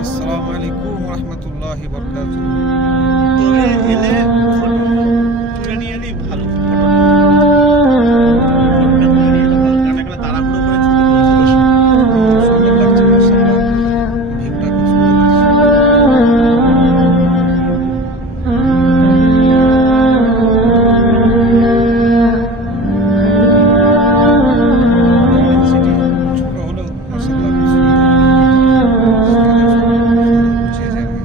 আসসালামু আলাইকুম ওয়া রাহমাতুল্লাহি ওয়া বারাকাতুহু। তবে এলে ফটো তুলে নিয়ে এলেই ভালো। তাড়াহুড়ো করে ছবি তুলছে। সুন্দর লাগছে মাশাআল্লাহ, ভিউটা খুব সুন্দর লাগছে। সিটি ছোট হলেও মাশাআল্লাহ খুব সুন্দর। সাজানো সুন্দর গুছিয়েছে আর কি।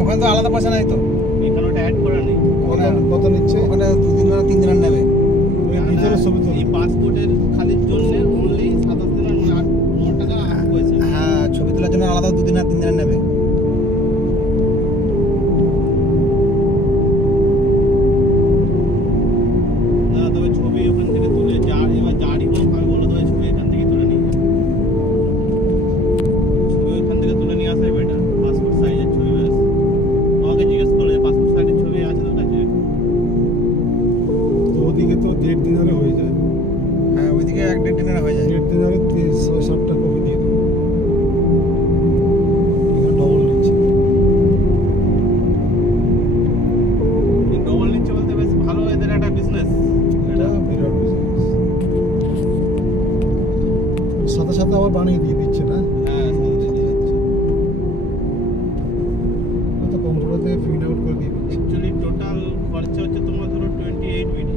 ওখানে তো আলাদা পয়সা নাই তো, এখানে ওটা অ্যাড করা নেই। কত নিচ্ছে? ওখানে 2 দিন না 3 দিন নেবে। এই পাসপোর্টের খালির জন্য অনলি 27 দিন আর 9 টাকা 8 পয়সা। হ্যাঁ, ছবি তোলার জন্য আলাদা 2 দিন না 3 দিন নেবে। না, তবে ছবি ওখান থেকে তুলে এবার যারই কোনো কাজ বলে তবে ছবি এখান থেকে তুলে নিয়ে যাবে। ছবি ওখান থেকে তুলে নিয়ে আসাই বেটার। পাসপোর্ট সাইজের ছবি ব্যাস। আমাকে জিজ্ঞেস করলো যে পাসপোর্ট সাইজের ছবি আছে তোর কাছে? তো ওদিকে তো 1.5 দিনারে হয়ে যায়। হ্যাঁ, ওইদিকে 1-1.5 দিনের হয়ে যায়। 1.5 দিনারে 6-7টা কপি দিয়ে দেবো। এখানে ডবল নিচ্ছে। এই ডবল নিচ্ছে বলতে বেশ ভালো এদের একটা বিজনেস। এটা বিরাট বিজনেস। সাথে সাথে আবার বানিয়ে দিয়ে দিচ্ছে না? হ্যাঁ, সাথে দিয়ে যাচ্ছে। তো কম্পিউটার থেকে প্রিন্ট আউট করে দিয়ে দিচ্ছে। অ্যাকচুয়ালি টোটাল খরচা হচ্ছে তোমার ধরো 28 বিডি।